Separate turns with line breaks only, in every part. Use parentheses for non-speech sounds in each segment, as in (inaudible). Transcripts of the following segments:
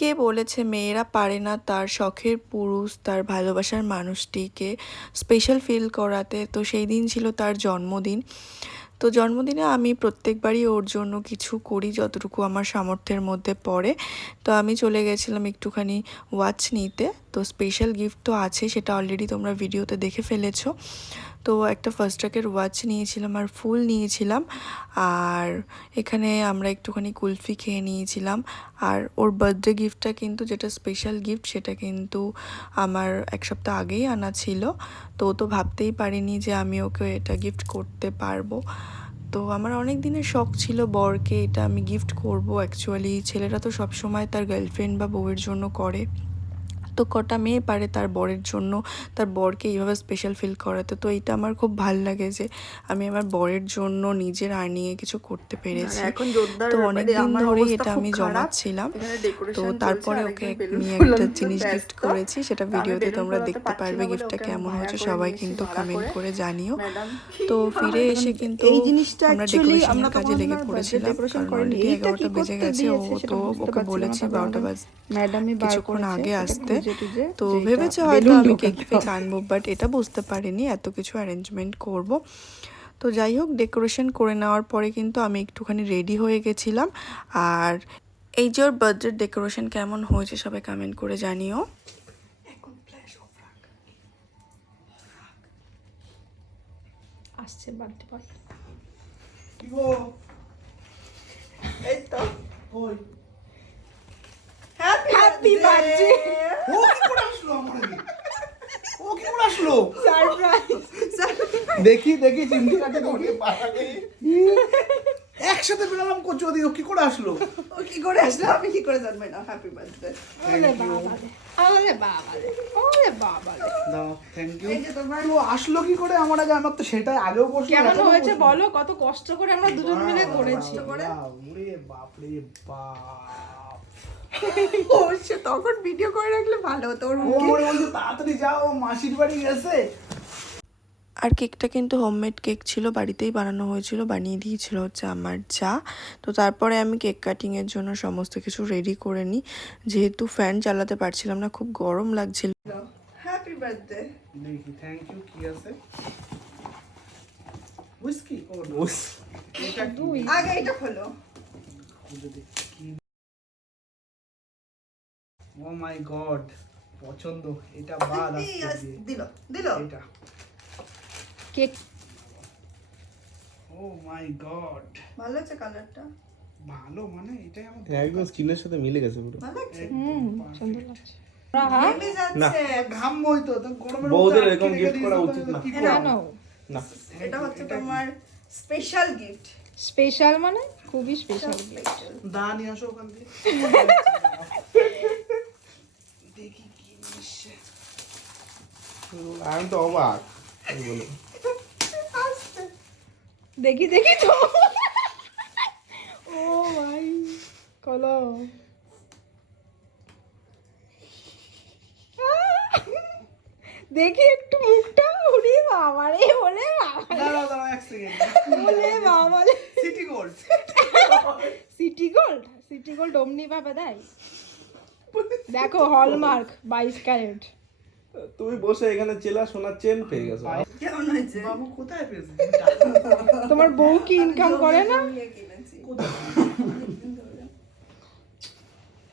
কে বলেছে মেয়েরা পারে না তার শখের পুরুষ, তার ভালোবাসার মানুষটিকে স্পেশাল ফিল করাতে? তো সেই দিন ছিল তার জন্মদিন। তো জন্মদিনে আমি প্রত্যেকবারই ওর জন্য কিছু করি যতটুকু আমার সামর্থ্যের মধ্যে পড়ে। তো আমি চলে গেছিলাম একটুখানি ওয়াচ নিতে। তো স্পেশাল গিফট তো আছে, সেটা অলরেডি তোমরা ভিডিওতে দেখে ফেলেছো। তো একটা ফার্স্ট ট্র্যাকের ওয়াচ নিয়েছিলাম আর ফুল নিয়েছিলাম। আর এখানে আমরা একটুখানি কুলফি খেয়ে নিয়েছিলাম। আর ওর বার্থডে গিফটটা কিন্তু যেটা স্পেশাল গিফট সেটা কিন্তু আমার এক সপ্তাহ আগেই আনা ছিল। তো তো ভাবতেই পারিনি যে আমি ওকে এটা গিফট করতে পারব। তো আমার অনেক দিনের শখ ছিল বরকে এটা আমি গিফট করব অ্যাকচুয়ালি ছেলেরা তো সবসময় তার গার্লফ্রেন্ড বা বউয়ের জন্য করে। তো কটা মেয়ে পারে তার বরের জন্য। তার বরকে এইভাবে স্পেশাল ফিল করাতে। তো এটা আমার খুব ভালো লাগে যে আমি আমার বরের জন্য নিজের আর্নিংয়ে কিছু করতে পেরেছি। তো
অনেকদিন
ধরেই এটা আমি জমাচ্ছিলাম। তো তারপরে ওকে আমি একটা জিনিস গিফট করেছি সেটা ভিডিওতে তোমরা দেখতে পারবে গিফটটা কেমন হয়েছে সবাই কিন্তু কমেন্ট
করে।
জানিও। তো ফিরে এসে কিন্তু
এই জিনিসটা
আমরা ডেকোরেশনের কাজে লেগে পড়েছিলাম কারণ। এগারোটা বেজে গেছে ও তো ওকে বলেছি বারোটা বাজ
ম্যাডামই
কিছুক্ষণ আগে আসতে। তো ভেবেছে হয়তো আমি কেক ফেক আনব বাট এটা বুঝতে পারিনি এত কিছু অ্যারেঞ্জমেন্ট করব। তো যাই হোক ডেকোরেশন করে নেওয়ার পরে কিন্তু আমি একটুখানি রেডি হয়ে গেছিলাম। আর এই যে ওর বার্থডে ডেকোরেশন কেমন হয়েছে সবাই কমেন্ট করে জানিও।
আসছে বার্থডে বয়
এই তো।
হ্যাপি বার্থডে
ও কি করে আসলো আমার আগে? ও কি করে আসলো
সারপ্রাইজ
দেখি দেখি চিমটি কাটে দেখি। (laughs) একসাথে বেরালাম কচু দিয়ে ও কি করে আসলো?
ও কি করে আসলো? আমি কি করে জানব? না হ্যাপি বার্থডে
ওরে বাবা ওরে বাবা ওরে বাবা রে
দাও থ্যাংক ইউ
এই যে তোমার
আসলো কি করে? আমার আগে আমার তো সেটাই আগেও বসল
কেমন হয়েছে বলো? কত কষ্ট করে আমরা দুজন মিলে করেছি।
বাহ, ওরে বাপ রে বাপ।
ও সে তখন ভিডিও করে রাখলে ভালো হতো ওর
ও
মুখে
মনে বলছে তাড়াতাড়ি যাও মাসির বাড়ি গেছে।
আর কেকটা কিন্তু হোমমেড কেক ছিল বাড়িতেই বানানো হয়েছিল বানিয়ে দিয়েছিল হচ্ছে আমার যা। তো তারপরে আমি কেক কাটিংয়ের জন্য সমস্ত কিছু রেডি করে নিই। যেহেতু ফ্যান চালাতে পারছিলাম না খুব গরম লাগছিল।
হ্যাপি বার্থডে
দেখি থ্যাংক ইউ কি আছে উইস্কি ও এটা কি
আগে এটা খোলো।
ও মাই গড পছন্দ। এটা বাদ।
দিল দিল।
এটা।
কেক
ও মাই গড
ভালো আছে কালারটা?
ভালো মানে এটাই আমার
একদম স্কিনের সাথে মিলে গেছে পুরো।
ভালো আছে?
হুম সুন্দর লাগছে। হ্যাঁ
ঘেমে
তো তো গরমের
বউদের এরকম
আটকে
করা উচিত না।
কি
কেন
করব?
না।
এটা হচ্ছে তোমার স্পেশাল গিফট
স্পেশাল মানে? খুবই স্পেশাল
দা নিয়ে আসো ওখান থেকে। দেখি কি জিনিস
আমি তো অবাক। বলে?
দেখি দেখি তো। ও ভাই কলো। দেখি একটু মুখটা উড়ি বাবা রে ওরে বাবা
দাঁড়াও দাঁড়াও এক সেকেন্ড
ওরে বাবা
city gold
city gold city gold অমনি ভাবে দেয় দেখো হলমার্ক বাইশ ক্যারেট
তুমি বসে এখানে চেলা সোনার চেন পেয়ে গেছো।
কেমন হয়েছে?
বাবু কোথায় পেয়েছে?
তোমার বউ কি ইনকাম করে না?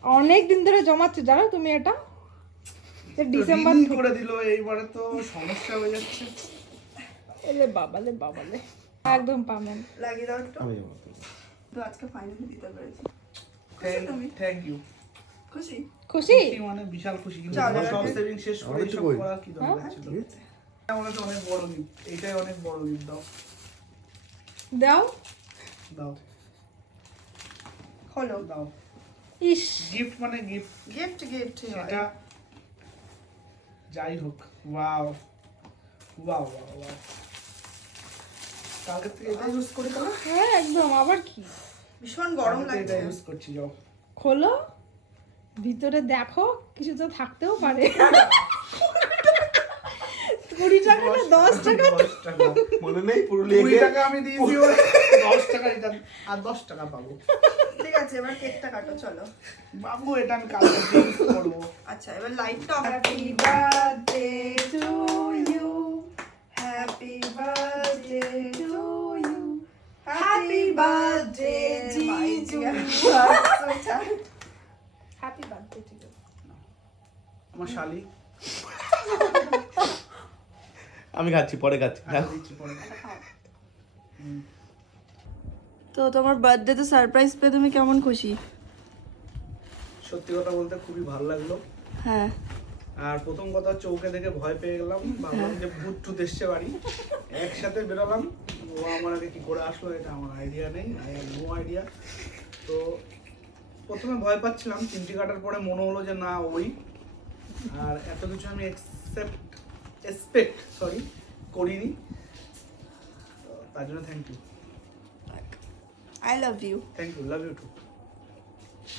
অনেক দিন ধরে জমাচ্ছে জানো তুমি এটা? যে ডিসেম্বর
করে দিল এইবারে তো সমস্যা হয়ে যাচ্ছে।
এলে বাবালে বাবালে। একদম পাবেন
লাগিয়ে দাও একটু। তো আজকে ফাইনালি দিতে পেরেছি।
থ্যাংক ইউ
খুশি?
খুশি?
মানে বিশাল খুশি কিন্তু সব সেভিং শেষ করে সব
কই?
করার কি দরকার ছিল এটা হচ্ছে অনেক বড় গিফট এইটাই অনেক বড় গিফট দাও।
দাও।
দাও।
হলো।
দাও।
ইস।
গিফট মানে গিফট
গিফট গিফট
সেটা যাই হোক ওয়াও। Wow wow wow. কালকে থেকে এটা ইউজ করি তাহলে?
হ্যাঁ একদম। আবার কি?
ভীষণ গরম লাগছে
এটা ইউজ করছি যাও।
খোলো। ভিতরে দেখো কিছু তো থাকতেও পারে। (laughs) কুড়ি টাকা না দশ টাকা
দশ টাকা।
মনে নেই
কুড়ি টাকা আমি দিয়েছি ওরে দশ টাকা রিটার্ন আর দশ টাকা পাবো।
ঠিক আছে এবার কেকটা কাটো চলো।
বাবু এটা আমি কালকে করব।
আচ্ছা এবার লাইটটা happy birthday to you happy birthday to you happy birthday জিজু
হ্যাপি বার্থডে টু ইউ
আমার শালি। (laughs)
আমি খাচ্ছি পরে খাচ্ছি।
আচ্ছা, পরে।
তো তোমার বার্থডে তো সারপ্রাইজ পেয়ে তুমি কেমন খুশি?
সত্যি কথা বলতে খুবই ভালো লাগল।
হ্যাঁ।
আর প্রথম কথা হচ্ছে ওকে দেখে ভয় পেয়ে গেলাম। ভাবলাম যে ভূত টুত এসছে বাড়ি। একসাথে বেরোলাম। ও আমার আগে কি করে আসলো এটা আমার আইডিয়া নেই। আই হ্যাভ নো আইডিয়া তো প্রথমে ভয় পাচ্ছিলাম চিমটি কাটার পরে মনে হলো যে না ওই। আর এত কিছু আমি এক্সেপ্ট এক্সপেক্ট সরি করিনি। তার জন্য thank you
I love you
thank you love you too